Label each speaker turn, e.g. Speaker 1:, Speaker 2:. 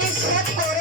Speaker 1: নিষেধ করে